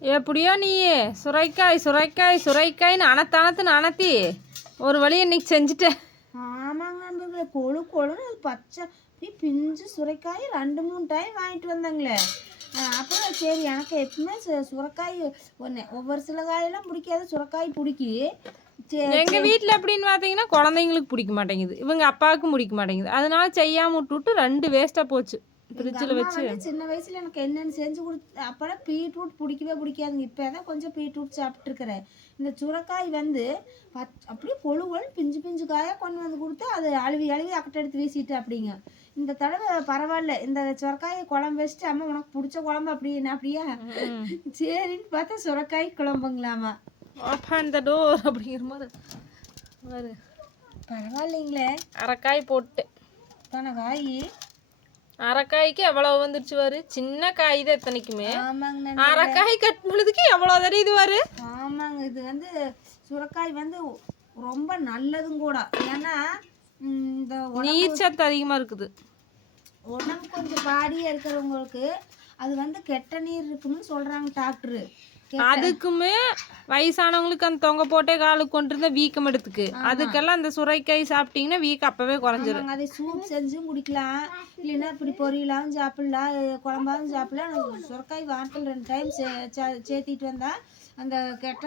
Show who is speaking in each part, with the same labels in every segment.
Speaker 1: எப்படியோ நீ சுரைக்காய் சுரைக்காய் சுரைக்காய்னு அனத்தனத்துன்னு அனத்தி. ஒரு வழி இன்னைக்கு செஞ்சுட்ட.
Speaker 2: ஆமாங்க நண்பர்களே கொழு கொழுன்னு அது பச்சை. அப்படியே பிஞ்சு சுரைக்காய் ரெண்டு மூணு டைம் வாங்கிட்டு வந்தாங்களே. அப்புறம் சரி எனக்கு எப்பவுமே சுரைக்காய் ஒன்று ஒவ்வொரு சில காயெல்லாம் பிடிக்காது. சுரைக்காய் பிடிக்கி. சரி
Speaker 1: எங்க வீட்ல எப்படின்னு பாத்தீங்கன்னா குழந்தைங்களுக்கு பிடிக்க மாட்டேங்குது. இவங்க அப்பாவுக்கும் பிடிக்க மாட்டேங்குது. அதனால செய்யாம விட்டுட்டு ரெண்டு வேஸ்டா போச்சு. ஃப்ரிட்ஜில் வச்சு?
Speaker 2: சின்ன வயசுல எனக்கு என்னென்னு செஞ்சு கொடுத்து அப்போலாம் பீட்ரூட் பிடிக்கவே பிடிக்காதுங்க. இப்போ தான் கொஞ்சம் பீட்ரூட் சாப்பிட்டுருக்கிறேன். இந்த சுரைக்காய் வந்து பச் அப்படியே கொழு பிஞ்சு பிஞ்சு காயாக கொண்டு வந்து கொடுத்து அது அழுவி அழுவி அக்கட்டை எடுத்து வீசிட்டு அப்படிங்க. இந்த தடவை பரவாயில்ல. இந்த சுரைக்காய் குழம்பு வச்சுட்டு அம்மா உனக்கு பிடிச்ச குழம்பு அப்படின்னு அப்படியா? சரின்னு பார்த்தா சுரைக்காய் குழம்புங்களாமா.
Speaker 1: ஓப்பன் த டோர் அப்படிங்கிற மாதிரி. பாரு.
Speaker 2: பரவாயில்லைங்களே.
Speaker 1: அரைக்காய் போட்டு.
Speaker 2: தானே காய்.
Speaker 1: அரைக்காய்க்கு எவ்வளவு வந்துருச்சு பாரு? சின்ன காய் தான் எத்தனைக்குமே
Speaker 2: ஆமாங்க
Speaker 1: அரைக்காய் கட் பண்ணதுக்கு எவ்வளவு தெரியுது பாரு?
Speaker 2: ஆமாங்க இது வந்து சுரைக்காய் வந்து ரொம்ப நல்லதும் கூட. ஏன்னா இந்த உட-
Speaker 1: நீர் சத்து அதிகமா இருக்குது.
Speaker 2: உடம்பு கொஞ்சம் பாடியாக இருக்கிறவங்களுக்கு அது வந்து கெட்ட நீர் இருக்குன்னு சொல்கிறாங்க டாக்டரு.
Speaker 1: அதுக்குமே வயசானவங்களுக்கு அந்த தொங்க போட்டே காலுக்கு கொண்டு இருந்த வீக்கம் எடுத்துக்கு. அதுக்கெல்லாம் அந்த சுரைக்காய் சாப்பிட்டீங்கன்னா வீக்கம் அப்பவே குறைஞ்சிரும்.
Speaker 2: அதை சூப் செஞ்சும் குடிக்கலாம். இல்லைன்னா இப்படி பொரியலாவும் சாப்பிடலாம் குழம்பாவும் சாப்பிடலாம். சுரைக்காய் வாரத்தில் ரெண்டு டைம் சேர்த்திட்டு வந்தால் அந்த கெட்ட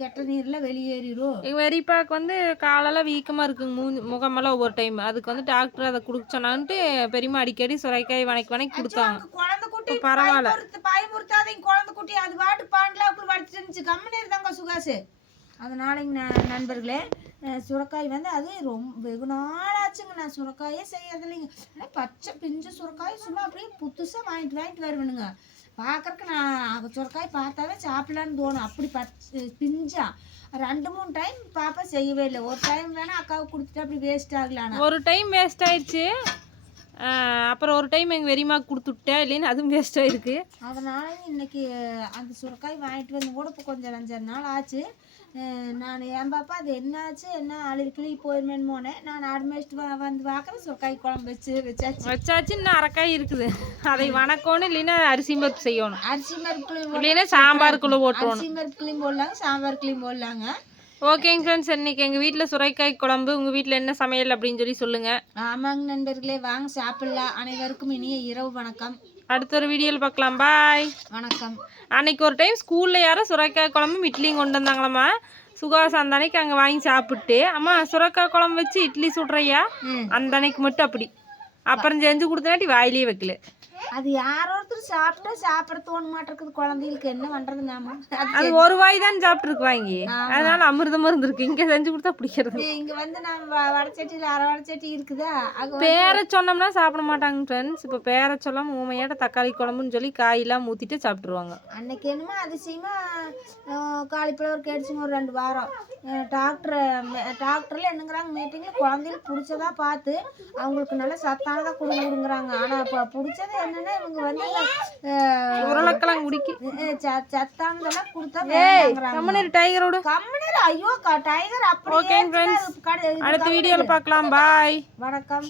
Speaker 2: கெட்ட நீர்லாம் வெளியேறிடும்
Speaker 1: எங்க பெரியப்பாக்கு வந்து காலெல்லாம் வீக்கமா இருக்குங்க. மூஞ்சி முகமெல்லாம் ஒவ்வொரு டைம் அதுக்கு வந்து டாக்டர் அதை கொடுக்க சொன்னான்ட்டு பெரியம்மா அடிக்கடி சுரைக்காய் வணக்கி வணக்கி கொடுத்தாங்க. பரவாயில்ல.
Speaker 2: பயமுறுத்து குழந்தை குட்டி. அது பாட்டு பாண்டலாக்குள் வடிச்சிட்டு இருந்துச்சு. கம்மனு இருந்தாங்க சுகாசு. அதனாலங்க நண்பர்களே சுரக்காய் வந்து அது ரொம்ப வெகு நாளாச்சுங்க. நான் சுரக்காயே செய்யறது இல்லைங்க. ஆனால் பச்சை பிஞ்சு சுரக்காய் சும்மா அப்படியே புதுசாக வாங்கிட்டு வாங்கிட்டு வருவேனுங்க. பார்க்கறக்கு நான் சுரக்காய் பார்த்தாவே சாப்பிடலான்னு தோணும். அப்படி பச்சை பிஞ்சா. ரெண்டு மூணு டைம் பாப்பா செய்யவே இல்லை. ஒரு டைம் வேணா அக்காவுக்கு கொடுத்துட்டு அப்படி வேஸ்ட் ஆகலான்னு
Speaker 1: ஒரு டைம் வேஸ்ட் ஆயிடுச்சு. அப்புறம் ஒரு டைம் எங்க பெரியம்மாக்கு கொடுத்துட்டேன் இல்லைன்னு அதுவும் வேஸ்ட் ஆயிருக்கு
Speaker 2: அதனால இன்னைக்கு அந்த சுரைக்காய் வாங்கிட்டு வந்து கூட இப்போ கொஞ்சம் அஞ்சாறு நாள் ஆச்சு. நான் என் பாப்பா அது என்ன ஆச்சு என்ன அழுவி கிளி போயிருமேன்னு போனேன் நான் ஆடு மேய்ச்சிட்டு வ- வந்து பார்க்குறேன் சுரைக்காய் குழம்பு வச்சு வச்சாச்சு.
Speaker 1: வச்சாச்சு இன்னும் அரைக்காய் இருக்குது. அதை வணக்கணும் இல்லைன்னா அரிசி பருப்பு செய்யணும்.
Speaker 2: அரிசி பருப்புலையும்
Speaker 1: இல்லைன்னா சாம்பாருக்குள்ள போட்டுருவோம்
Speaker 2: அரிசி பருப்புலையும் போடலாங்க சாம்பாருக்குலையும் போடலாங்க.
Speaker 1: ஓகேங்க ஃப்ரெண்ட்ஸ் இன்னைக்கு எங்கள் வீட்டில் சுரைக்காய் குழம்பு உங்கள் வீட்டில் என்ன சமையல் அப்படின்னு சொல்லி சொல்லுங்கள்
Speaker 2: ஆமாங்க நண்பர்களே வாங்க சாப்பிடலாம். அனைவருக்கும் இனிய இரவு வணக்கம்.
Speaker 1: அடுத்த ஒரு வீடியோவில் பார்க்கலாம். பாய்
Speaker 2: வணக்கம்.
Speaker 1: அன்னைக்கு ஒரு டைம் ஸ்கூலில் யாரோ சுரைக்காய் குழம்பு இட்லியும் கொண்டு வந்தாங்களாம்மா சுகாஸ் அந்த அன்னைக்கு அங்கே வாங்கி சாப்பிட்டு அம்மா சுரைக்காய் குழம்பு வச்சு இட்லி சுடுறியா? அந்த அன்னைக்கு மட்டும் அப்படி. அப்புறம் செஞ்சு கொடுத்தனாட்டி வாயிலே வைக்கல.
Speaker 2: அது யாரோ ஒருத்தர் சாப்பிட்டா சாப்பிட தோண மாட்டிருக்குது. குழந்தைகளுக்கு என்ன பண்றது நாம அது
Speaker 1: ஒரு வாய் தான் சாப்பிட்ருக்கு வாங்கி அதனால அமிர்தமாக இருந்திருக்கு. இங்கே செஞ்சு கொடுத்தா பிடிக்கிறது.
Speaker 2: இங்க வந்து நம்ம வடச்சட்டியில அரை வடச்சட்டி இருக்குதா?
Speaker 1: பேரை சொன்னோம்னா சாப்பிட மாட்டாங்க ஃப்ரெண்ட்ஸ் இப்போ பேரை சொல்லாம ஊமையாட்ட தக்காளி குழம்புன்னு சொல்லி காயெல்லாம் ஊற்றிட்டு சாப்பிட்ருவாங்க
Speaker 2: அன்னைக்கு என்னமோ அதிசயமா காலிஃப்ளவர் கேட்டுச்சுங்க ஒரு ரெண்டு வாரம். டாக்டர் டாக்டர்ல என்னங்கிறாங்க மீட்டிங்ல குழந்தைகளுக்கு பிடிச்சதா பார்த்து அவங்களுக்கு நல்ல சத்தானதா கொடுங்க கொடுங்குறாங்க. ஆனா இப்போ பிடிச்சது என்னன்னா இவங்க வந்து அஹ்,
Speaker 1: உருளைக்கிழங்கு குடிக்கி
Speaker 2: சத்தானதெல்லாம் கொடுத்தா
Speaker 1: ஏய்
Speaker 2: வேண்டாங்கிறாங்க.
Speaker 1: கம்மனு டைகரோட
Speaker 2: கம்முனு இரு. ஐயோ க- டைகர் அப்படி கடை- இது
Speaker 1: அடுத்த
Speaker 2: இரு.
Speaker 1: பார்க்கலாம் பாய்
Speaker 2: வணக்கம்